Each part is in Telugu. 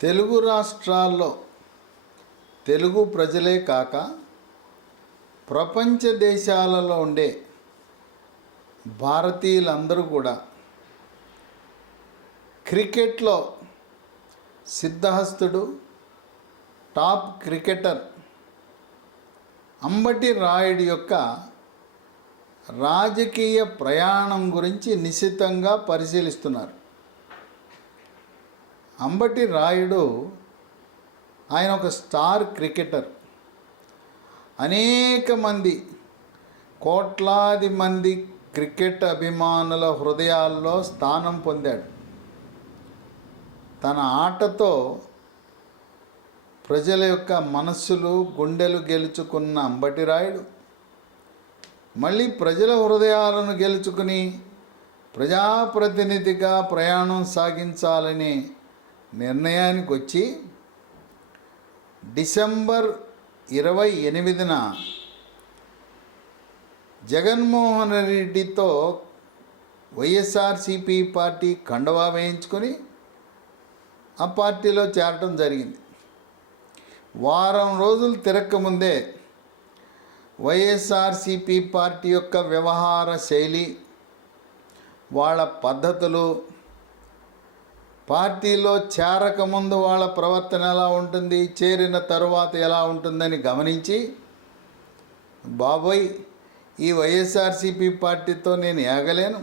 తెలుగు రాష్ట్రాల్లో తెలుగు ప్రజలే కాక ప్రపంచ దేశాలలో ఉండే భారతీయులందరూ కూడా క్రికెట్లో సిద్ధహస్తుడు టాప్ క్రికెటర్ అంబటి రాయుడు యొక్క రాజకీయ ప్రయాణం గురించి నిశితంగా పరిశీలిస్తున్నారు. అంబటి రాయుడు ఆయన ఒక స్టార్ క్రికెటర్. అనేక మంది, కోట్లాది మంది క్రికెట్ అభిమానుల హృదయాల్లో స్థానం పొందాడు. తన ఆటతో ప్రజల యొక్క మనస్సులు, గుండెలు గెలుచుకున్న అంబటి రాయుడు మళ్ళీ ప్రజల హృదయాలను గెలుచుకుని ప్రజాప్రతినిధిగా ప్రయాణం సాగించాలని నిర్ణయానికి వచ్చి డిసెంబర్ 28న జగన్మోహన్ రెడ్డితో వైఎస్ఆర్సీపీ పార్టీ కండువా వేయించుకొని ఆ పార్టీలో చేరటం జరిగింది. వారం రోజులు తిరక్కముందే వైఎస్ఆర్సీపీ పార్టీ యొక్క వ్యవహార శైలి, వాళ్ళ పద్ధతులు, పార్టీలో చేరకముందు వాళ్ళ ప్రవర్తన ఎలా ఉంటుంది, చేరిన తరువాత ఎలా ఉంటుందని గమనించి, బాబోయ్ ఈ వైఎస్ఆర్సీపీ పార్టీతో నేను ఏగలేను,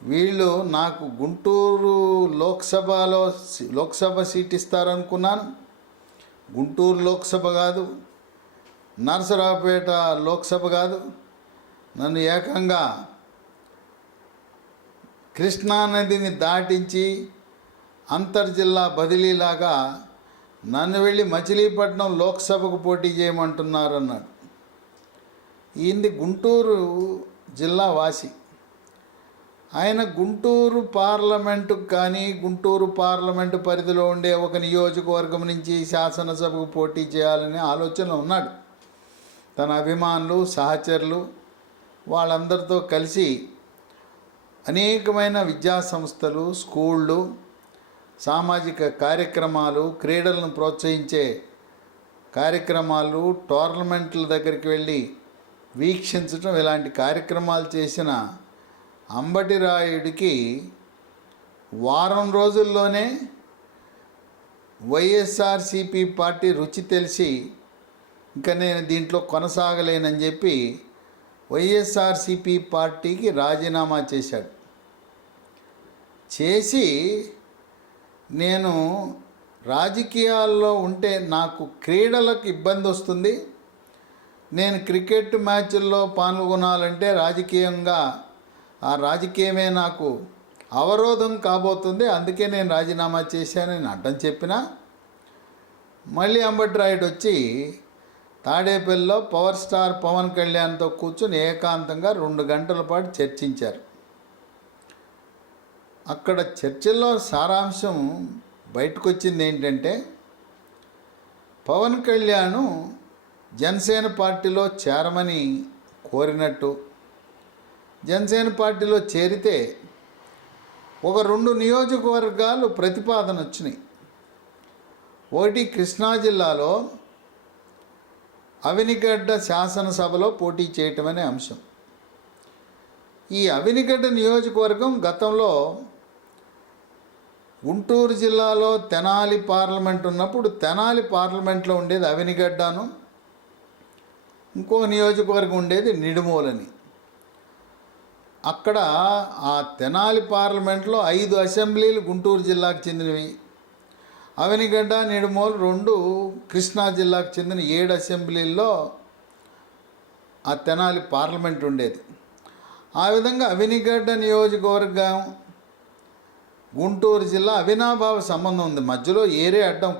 వీళ్ళు నాకు గుంటూరు లోక్సభ సీట్ ఇస్తారనుకున్నాను, గుంటూరు లోక్సభ కాదు, నరసరావుపేట లోక్సభ కాదు, నన్ను ఏకంగా కృష్ణానదిని దాటించి అంతర్జిల్లా బదిలీలాగా నన్ను వెళ్ళి మచిలీపట్నం లోక్సభకు పోటీ చేయమంటున్నారన్నాడు. ఈయనది గుంటూరు జిల్లా వాసి. ఆయన గుంటూరు పార్లమెంటుకు కానీ, గుంటూరు పార్లమెంటు పరిధిలో ఉండే ఒక నియోజకవర్గం నుంచి శాసనసభకు పోటీ చేయాలనే ఆలోచనలో ఉన్నాడు. తన అభిమానులు, సహచరులు వాళ్ళందరితో కలిసి అనేకమైన విద్యా సంస్థలు, స్కూళ్ళు, సామాజిక కార్యక్రమాలు, క్రీడలను ప్రోత్సహించే కార్యక్రమాలు, టోర్నమెంట్ల దగ్గరికి వెళ్ళి వీక్షించడం, ఇలాంటి కార్యక్రమాలు చేసిన అంబటి రాయుడికి వారం రోజుల్లోనే వైఎస్ఆర్సీపీ పార్టీ రుచి తెలిసి ఇంకా నేను దీంట్లో కొనసాగలేనని చెప్పి వైఎస్ఆర్సీపీ పార్టీకి రాజీనామా చేశాడు. చేసి నేను రాజకీయాల్లో ఉంటే నాకు క్రీడలకు ఇబ్బంది వస్తుంది, నేను క్రికెట్ మ్యాచ్ల్లో పాల్గొనాలంటే రాజకీయంగా ఆ రాజకీయమే నాకు అవరోధం కాబోతుంది, అందుకే నేను రాజీనామా చేశానని అడ్డం చెప్పినా మళ్ళీ అంబటి రాయుడు వచ్చి తాడేపల్లిలో పవర్ స్టార్ పవన్ కళ్యాణ్తో కూర్చొని ఏకాంతంగా 2 గంటల పాటు చర్చించారు. అక్కడ చర్చల్లో సారాంశం బయటకు వచ్చింది ఏంటంటే, పవన్ కళ్యాణ్ జనసేన పార్టీలో చేరమని కోరినట్టు, జనసేన పార్టీలో చేరితే ఒక 2 నియోజకవర్గాలు ప్రతిపాదన వచ్చినాయి. ఒకటి కృష్ణా జిల్లాలో అవినిగడ్డ శాసనసభలో పోటీ చేయటం అనే అంశం. ఈ అవినిగడ్డ నియోజకవర్గం గతంలో గుంటూరు జిల్లాలో తెనాలి పార్లమెంట్ ఉన్నప్పుడు తెనాలి పార్లమెంట్లో ఉండేది అవినిగడ్డను, ఇంకో నియోజకవర్గం ఉండేది నిడుమోలని. అక్కడ ఆ తెనాలి పార్లమెంట్లో 5 అసెంబ్లీలు గుంటూరు జిల్లాకు చెందినవి, అవినిగడ్డ, నిడుమోలు 2 కృష్ణా జిల్లాకు చెందిన 7 అసెంబ్లీల్లో ఆ తెనాలి పార్లమెంట్ ఉండేది. ఆ విధంగా అవినిగడ్డ నియోజకవర్గం గుంటూరు జిల్లా అవినాభావ సంబంధం ఉంది. మధ్యలో ఏరే అడ్డం,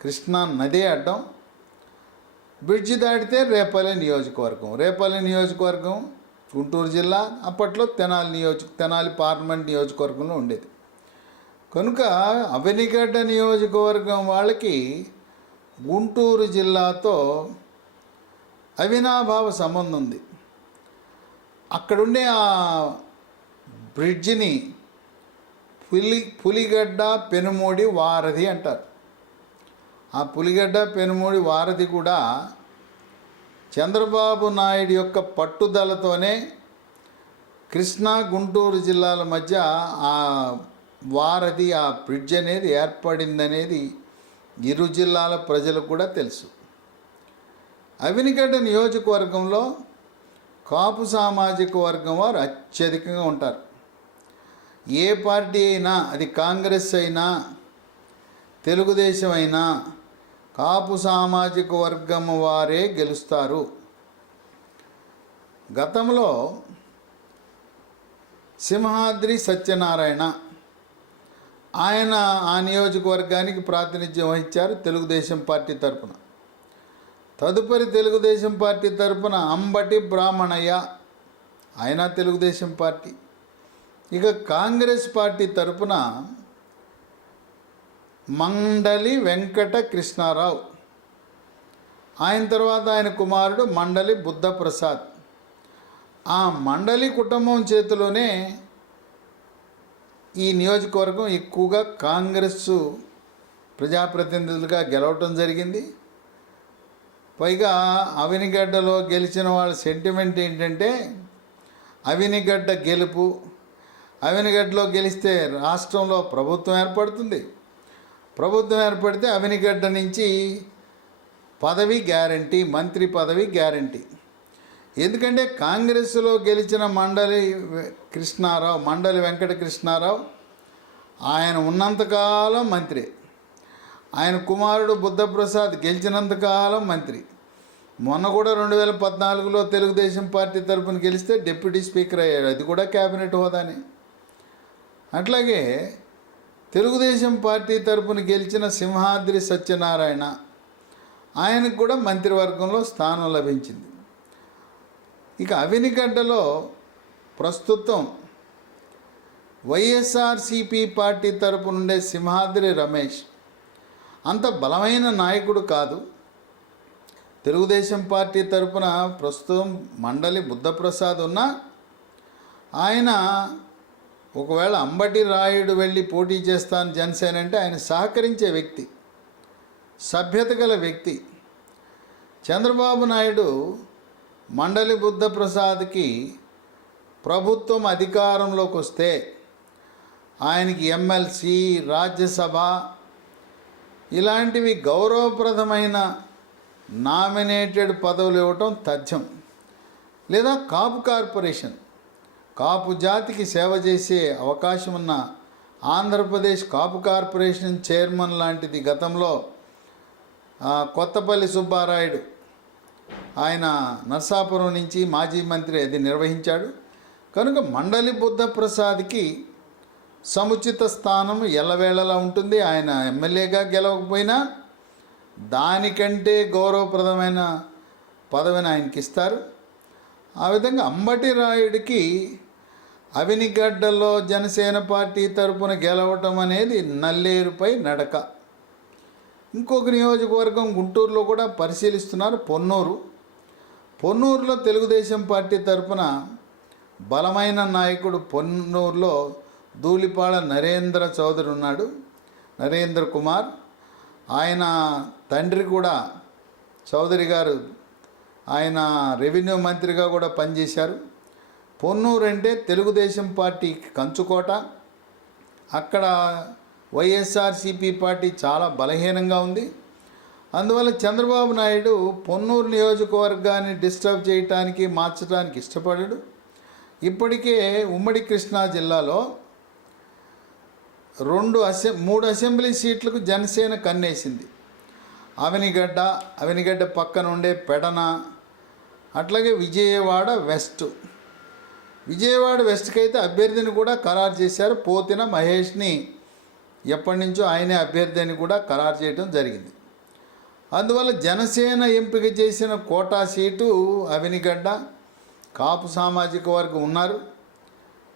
కృష్ణా నదే అడ్డం. బ్రిడ్జి దాటితే రేపల్లె నియోజకవర్గం గుంటూరు జిల్లా, అప్పట్లో తెనాలి పార్లమెంట్ నియోజకవర్గంలో ఉండేది. కనుక అవినిగడ్డ నియోజకవర్గం వాళ్ళకి గుంటూరు జిల్లాతో అవినాభావ సంబంధం ఉంది. అక్కడుండే ఆ బ్రిడ్జిని పులిగడ్డ పెనుమూడి వారధి అంటారు. ఆ పులిగడ్డ పెనుమూడి వారధి కూడా చంద్రబాబు నాయుడు యొక్క పట్టుదలతోనే కృష్ణా గుంటూరు జిల్లాల మధ్య ఆ వారధి, ఆ బ్రిడ్జ్ అనేది ఏర్పడిందనేది ఇరు జిల్లాల ప్రజలకు కూడా తెలుసు. అవినిగడ్డ నియోజకవర్గంలో కాపు సామాజిక వర్గం వారు అత్యధికంగా ఉంటారు. ఏ పార్టీ అయినా, అది కాంగ్రెస్ అయినా తెలుగుదేశం అయినా, కాపు సామాజిక వర్గం వారే గెలుస్తారు. గతంలో సింహాద్రి సత్యనారాయణ ఆయన ఆ నియోజకవర్గానికి ప్రాతినిధ్యం వహించారు తెలుగుదేశం పార్టీ తరపున. తదుపరి తెలుగుదేశం పార్టీ తరపున అంబటి బ్రాహ్మణయ్య, ఆయన తెలుగుదేశం పార్టీ. ఇక కాంగ్రెస్ పార్టీ తరపున మండలి వెంకట కృష్ణారావు, ఆయన తర్వాత ఆయన కుమారుడు మండలి బుద్ధప్రసాద్. ఆ మండలి కుటుంబం చేతిలోనే ఈ నియోజకవర్గం ఎక్కువగా కాంగ్రెస్ ప్రజాప్రతినిధులుగా గెలవటం జరిగింది. పైగా అవినిగడ్డలో గెలిచిన వాళ్ళ సెంటిమెంట్ ఏంటంటే, అవినిగడ్డ గెలుపు, అవినిగడ్డలో గెలిస్తే రాష్ట్రంలో ప్రభుత్వం ఏర్పడుతుంది, ప్రభుత్వం ఏర్పడితే అవినిగడ్డ నుంచి పదవి గ్యారంటీ, మంత్రి పదవి గ్యారంటీ. ఎందుకంటే కాంగ్రెస్లో గెలిచిన మండలి వెంకట కృష్ణారావు ఆయన ఉన్నంతకాలం మంత్రి, ఆయన కుమారుడు బుద్ధప్రసాద్ గెలిచినంతకాలం మంత్రి. మొన్న కూడా 2014లో తెలుగుదేశం పార్టీ తరపున గెలిస్తే డిప్యూటీ స్పీకర్ అయ్యాడు, అది కూడా క్యాబినెట్ హోదానే. అట్లాగే తెలుగుదేశం పార్టీ తరపున గెలిచిన సింహాద్రి సత్యనారాయణ, ఆయనకు కూడా మంత్రివర్గంలో స్థానం లభించింది. ఇక అవినిగడ్డలో ప్రస్తుతం వైఎస్ఆర్సిపి పార్టీ తరపు నుండే సింహాద్రి రమేష్ అంత బలమైన నాయకుడు కాదు. తెలుగుదేశం పార్టీ తరపున ప్రస్తుతం మండలి బుద్ధప్రసాద్ ఉన్నా, ఆయన ఒకవేళ అంబటి రాయుడు వెళ్ళి పోటీ చేస్తాను జనసేన అంటే ఆయన సహకరించే వ్యక్తి, సభ్యత గల వ్యక్తి. చంద్రబాబు నాయుడు మండలి బుద్ధప్రసాద్కి ప్రభుత్వం అధికారంలోకి వస్తే ఆయనకి ఎమ్మెల్సీ, రాజ్యసభ ఇలాంటివి గౌరవప్రదమైన నామినేటెడ్ పదవులు ఇవ్వటం తథ్యం. లేదా కాపు కార్పొరేషన్, కాపు జాతికి సేవ చేసే అవకాశం ఉన్న ఆంధ్రప్రదేశ్ కాపు కార్పొరేషన్ చైర్మన్ లాంటిది గతంలో కొత్తపల్లి సుబ్బారాయుడు, ఆయన నర్సాపురం నుంచి మాజీ మంత్రి, అది నిర్వహించాడు. కనుక మండలి బుద్ధప్రసాద్కి సముచిత స్థానం ఎల్లవేళలా ఉంటుంది. ఆయన ఎమ్మెల్యేగా గెలవకపోయినా దానికంటే గౌరవప్రదమైన పదవిని ఆయనకి ఇస్తారు. ఆ విధంగా అంబటి రాయుడికి అవినిగడ్డలో జనసేన పార్టీ తరపున గెలవటం అనేది నల్లేరుపై నడక. ఇంకొక నియోజకవర్గం గుంటూరులో కూడా పరిశీలిస్తున్నారు, పొన్నూరులో తెలుగుదేశం పార్టీ తరపున బలమైన నాయకుడు పొన్నూరులో ధూళిపాళ నరేంద్ర చౌదరి ఉన్నాడు, నరేంద్ర కుమార్. ఆయన తండ్రి కూడా చౌదరి గారు, ఆయన రెవెన్యూ మంత్రిగా కూడా పనిచేశారు. పొన్నూరు అంటే తెలుగుదేశం పార్టీకి కంచుకోట. అక్కడ వైఎస్ఆర్సిపి పార్టీ చాలా బలహీనంగా ఉంది. అందువల్ల చంద్రబాబు నాయుడు పొన్నూరు నియోజకవర్గాన్ని డిస్టర్బ్ చేయటానికి, మార్చడానికి ఇష్టపడాడు. ఇప్పటికే ఉమ్మడి కృష్ణా జిల్లాలో 3 అసెంబ్లీ సీట్లకు జనసేన కన్నేసింది. అవినిగడ్డ పక్కన ఉండే పెడన, అట్లాగే విజయవాడ వెస్ట్కి అయితే అభ్యర్థిని కూడా ఖరారు చేశారు. పోతిన మహేష్ని ఎప్పటి నుంచో ఆయనే అభ్యర్థి అని కూడా ఖరారు చేయడం జరిగింది. అందువల్ల జనసేన ఎంపిక చేసిన కోటా సీటు అవినిగడ్డ. కాపు సామాజిక వర్గం ఉన్నారు.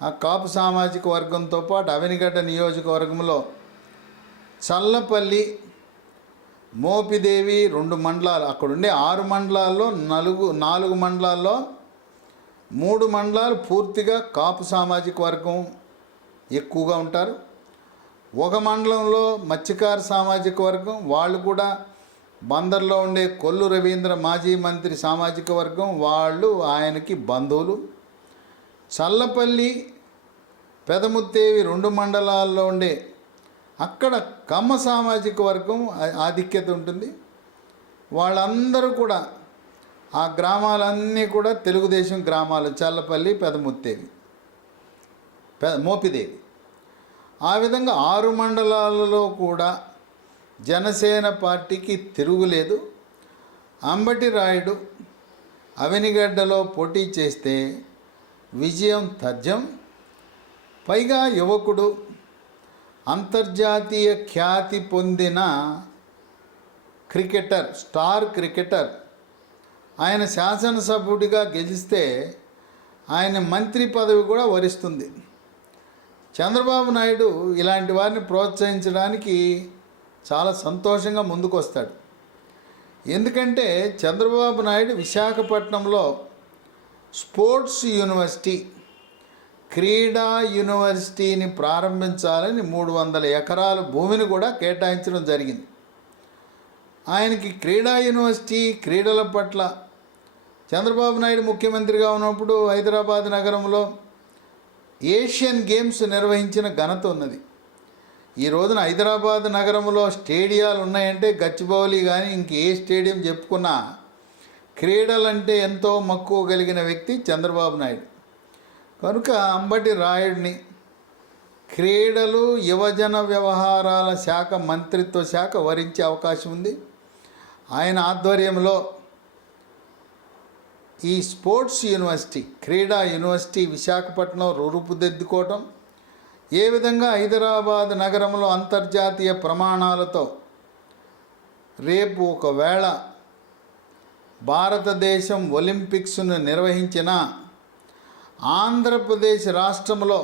ఆ కాపు సామాజిక వర్గంతో పాటు అవినిగడ్డ నియోజకవర్గంలో చల్లపల్లి, మోపిదేవి 2 మండలాలు, అక్కడుండే 6 మండలాల్లో 4 మండలాల్లో 3 మండలాలు పూర్తిగా కాపు సామాజిక వర్గం ఎక్కువగా ఉంటారు. ఒక మండలంలో మత్స్యకార సామాజిక వర్గం, వాళ్ళు కూడా బందర్లో ఉండే కొల్లు రవీంద్ర మాజీ మంత్రి సామాజిక వర్గం, వాళ్ళు ఆయనకి బంధువులు. చల్లపల్లి, పెదముత్తేవి 2 మండలాల్లో ఉండే అక్కడ కమ్మ సామాజిక వర్గం ఆధిక్యత ఉంటుంది. వాళ్ళందరూ కూడా ఆ గ్రామాలన్నీ కూడా తెలుగుదేశం గ్రామాలు, చల్లపల్లి, పెదముత్తేవి, మోపిదేవి. ఆ విధంగా 6 మండలాలలో కూడా జనసేన పార్టీకి తిరుగులేదు. అంబటి రాయుడు అవనిగడ్డలో పోటీ చేస్తే విజయం తథ్యం. పైగా యువకుడు, అంతర్జాతీయ ఖ్యాతి పొందిన క్రికెటర్, స్టార్ క్రికెటర్. ఆయన శాసనసభ్యుడిగా గెలిస్తే ఆయన మంత్రి పదవి కూడా వరిస్తుంది. చంద్రబాబు నాయుడు ఇలాంటి వారిని ప్రోత్సహించడానికి చాలా సంతోషంగా ముందుకు వస్తాడు. ఎందుకంటే చంద్రబాబు నాయుడు విశాఖపట్నంలో స్పోర్ట్స్ యూనివర్సిటీ, క్రీడా యూనివర్సిటీని ప్రారంభించాలని 300 ఎకరాల భూమిని కూడా కేటాయించడం జరిగింది. ఆయనకి క్రీడా యూనివర్సిటీ, క్రీడల పట్ల చంద్రబాబు నాయుడు ముఖ్యమంత్రిగా ఉన్నప్పుడు హైదరాబాద్ నగరంలో ఏషియన్ గేమ్స్ నిర్వహించిన ఘనత ఉన్నది. ఈ రోజున హైదరాబాద్ నగరంలో స్టేడియాలు ఉన్నాయంటే గచ్చిబౌలి కానీ ఇంకే స్టేడియం చెప్పుకున్నా క్రీడలంటే ఎంతో మక్కువ కలిగిన వ్యక్తి చంద్రబాబు నాయుడు. కనుక అంబటి రాయుడిని క్రీడలు, యువజన వ్యవహారాల శాఖ మంత్రిత్వ శాఖ వరించే అవకాశం ఉంది. ఆయన ఆధ్వర్యంలో ఈ స్పోర్ట్స్ యూనివర్సిటీ, క్రీడా యూనివర్సిటీ విశాఖపట్నం రూపుదిద్దుకోవటం, ఏ విధంగా హైదరాబాద్ నగరంలో అంతర్జాతీయ ప్రమాణాలతో రేపు ఒకవేళ భారతదేశం ఒలింపిక్స్ను నిర్వహించిన ఆంధ్రప్రదేశ్ రాష్ట్రంలో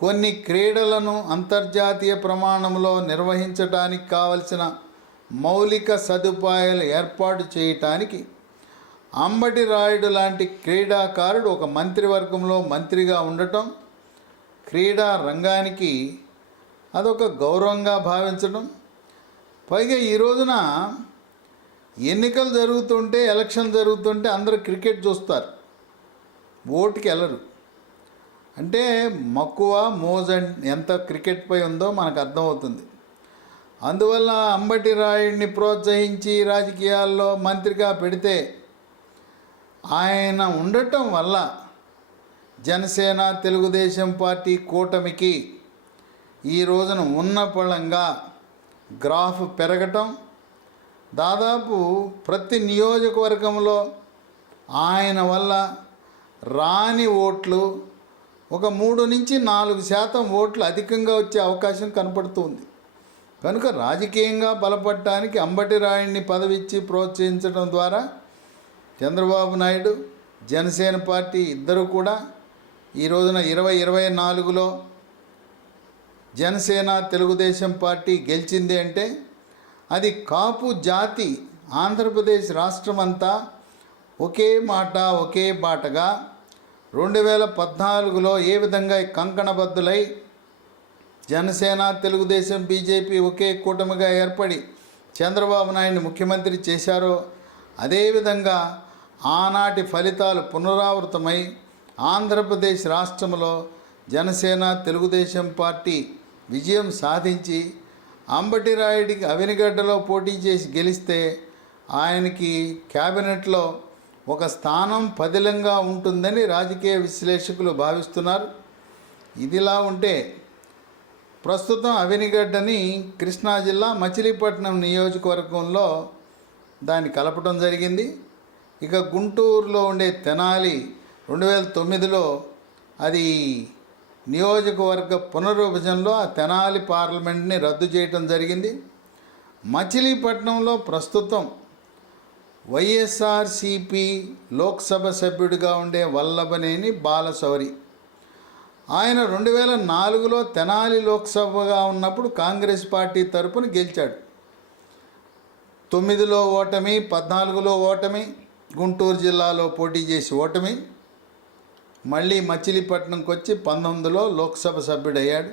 కొన్ని క్రీడలను అంతర్జాతీయ ప్రమాణంలో నిర్వహించడానికి కావలసిన మౌలిక సదుపాయాలు ఏర్పాటు చేయటానికి అంబటి రాయుడు లాంటి క్రీడాకారుడు ఒక మంత్రివర్గంలో మంత్రిగా ఉండటం, క్రీడా రంగానికి అదొక గౌరవంగా భావించడం. పైగా ఈ రోజున ఎన్నికలు జరుగుతుంటే, ఎలక్షన్ జరుగుతుంటే అందరూ క్రికెట్ చూస్తారు, ఓటుకి వెళ్ళరు. అంటే మక్కువ, మోజు ఎంత క్రికెట్పై ఉందో మనకు అర్థమవుతుంది. అందువల్ల అంబటి రాయుడిని ప్రోత్సహించి రాజకీయాల్లో మంత్రిగా పెడితే ఆయన ఉండటం వల్ల జనసేన, తెలుగుదేశం పార్టీ కూటమికి ఈ రోజున ఉన్నపళంగా గ్రాఫ్ పెరగటం, దాదాపు ప్రతి నియోజకవర్గంలో ఆయన వల్ల రాని ఓట్లు ఒక 3-4% ఓట్లు అధికంగా వచ్చే అవకాశం కనపడుతుంది. కనుక రాజకీయంగా బలపడటానికి అంబటి రాయుడిని పదవిచ్చి ప్రోత్సహించడం ద్వారా చంద్రబాబు నాయుడు, జనసేన పార్టీ ఇద్దరు కూడా ఈ రోజున 2024లో జనసేన, తెలుగుదేశం పార్టీ గెలిచింది అంటే అది కాపు జాతి ఆంధ్రప్రదేశ్ రాష్ట్రమంతా ఒకే మాట, ఒకే బాటగా 2014లో ఏ విధంగా కంకణబద్దులై జనసేన, తెలుగుదేశం, బీజేపీ ఒకే కూటమిగా ఏర్పడి చంద్రబాబు నాయుడిని ముఖ్యమంత్రి చేశారో అదేవిధంగా ఆనాటి ఫలితాలు పునరావృతమై ఆంధ్రప్రదేశ్ రాష్ట్రంలో జనసేన, తెలుగుదేశం పార్టీ విజయం సాధించి అంబటి రాయుడికి అవనిగడ్డలో పోటీ చేసి గెలిస్తే ఆయనకి క్యాబినెట్లో ఒక స్థానం పదిలంగా ఉంటుందని రాజకీయ విశ్లేషకులు భావిస్తున్నారు. ఇదిలా ఉంటే ప్రస్తుతం అవనిగడ్డని కృష్ణా జిల్లా మచిలీపట్నం నియోజకవర్గంలో దాన్ని కలపడం జరిగింది. ఇక గుంటూరులో ఉండే తెనాలి 2009లో అది నియోజకవర్గ పునర్విభజనలో ఆ తెనాలి పార్లమెంట్ని రద్దు చేయటం జరిగింది. మచిలీపట్నంలో ప్రస్తుతం వైఎస్ఆర్సిపి లోక్సభ సభ్యుడిగా ఉండే వల్లభనేని బాలశౌరి, ఆయన 2004లో తెనాలి లోక్సభగా ఉన్నప్పుడు కాంగ్రెస్ పార్టీ తరపున గెలిచాడు. 9లో ఓటమి, 14లో ఓటమి, గుంటూరు జిల్లాలో పోటీ చేసి ఓటమి. మళ్ళీ మచిలీపట్నంకి వచ్చి 19లో లోక్సభ సభ్యుడయ్యాడు.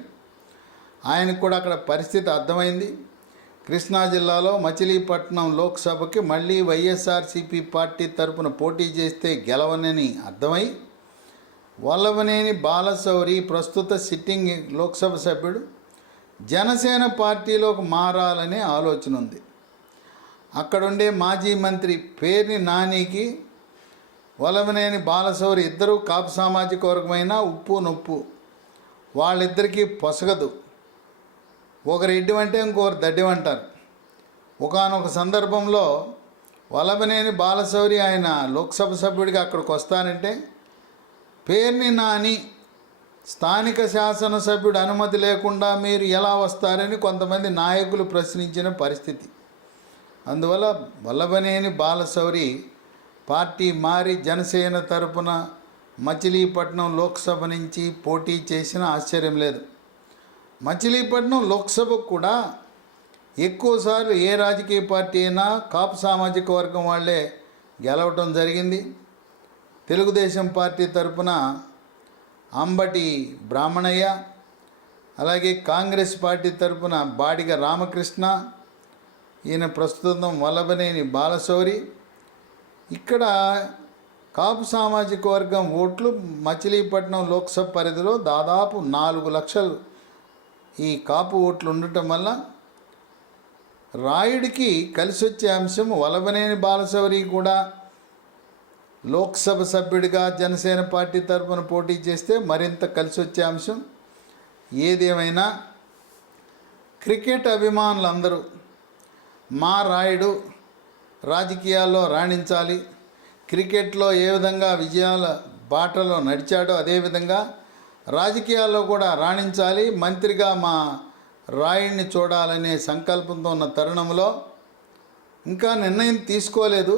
ఆయనకు కూడా అక్కడ పరిస్థితి అర్థమైంది. కృష్ణా జిల్లాలో మచిలీపట్నం లోక్సభకి మళ్ళీ వైఎస్ఆర్సీపీ పార్టీ తరపున పోటీ చేస్తే గెలవనని అర్థమై వల్లభనేని బాలశౌరి ప్రస్తుత సిట్టింగ్ లోక్సభ సభ్యుడు జనసేన పార్టీలోకి మారాలనే ఆలోచన ఉంది. అక్కడుండే మాజీ మంత్రి పేర్ని నానికి వల్లభనేని బాలశౌరి ఇద్దరూ కాపు సామాజిక వర్గమైన ఉప్పు నొప్పు, వాళ్ళిద్దరికీ పొసగదు. ఒకరు ఎడ్డివంటే ఇంకొకరు దడ్డివంటారు. ఒకానొక సందర్భంలో వల్లభనేని బాలశౌరి ఆయన లోక్సభ సభ్యుడిగా అక్కడికి వస్తానంటే పేర్ని నాని స్థానిక శాసనసభ్యుడు అనుమతి లేకుండా మీరు ఎలా వస్తారని కొంతమంది నాయకులు ప్రశ్నించిన పరిస్థితి. అందువల్ల వల్లభనేని బాలశౌరి పార్టీ మారి జనసేన తరపున మచిలీపట్నం లోక్సభ నుంచి పోటీ చేసిన ఆశ్చర్యం లేదు. మచిలీపట్నం లోక్సభకు కూడా ఎక్కువసార్లు ఏ రాజకీయ పార్టీ అయినా కాపు సామాజిక వర్గం వాళ్ళే గెలవటం జరిగింది. తెలుగుదేశం పార్టీ తరపున అంబటి బ్రాహ్మణయ్య, అలాగే కాంగ్రెస్ పార్టీ తరపున బాడిగ రామకృష్ణ, ఈయన ప్రస్తుతం వల్లభనేని బాలశౌరి. ఇక్కడ కాపు సామాజిక వర్గం ఓట్లు మచిలీపట్నం లోక్సభ పరిధిలో దాదాపు 4 లక్షలు ఈ కాపు ఓట్లు ఉండటం వల్ల రాయుడికి కలిసి వచ్చే అంశం. వల్లభనేని బాలశౌరి కూడా లోక్సభ సభ్యుడిగా జనసేన పార్టీ తరఫున పోటీ చేస్తే మరింత కలిసి వచ్చే అంశం. ఏదేమైనా క్రికెట్ అభిమానులందరూ మా రాయుడు రాజకీయాల్లో రాణించాలి, క్రికెట్లో ఏ విధంగా విజయాల బాటలో నడిచాడో అదేవిధంగా రాజకీయాల్లో కూడా రాణించాలి, మంత్రిగా మా రాయుడిని చూడాలనే సంకల్పంతో ఉన్న తరుణంలో ఇంకా నిర్ణయం తీసుకోలేదు.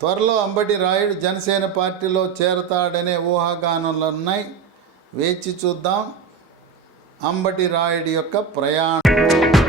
త్వరలో అంబటి రాయుడు జనసేన పార్టీలో చేరతాడనే ఊహాగానాలు ఉన్నాయి. వేచి చూద్దాం అంబటి రాయుడి యొక్క ప్రయాణం.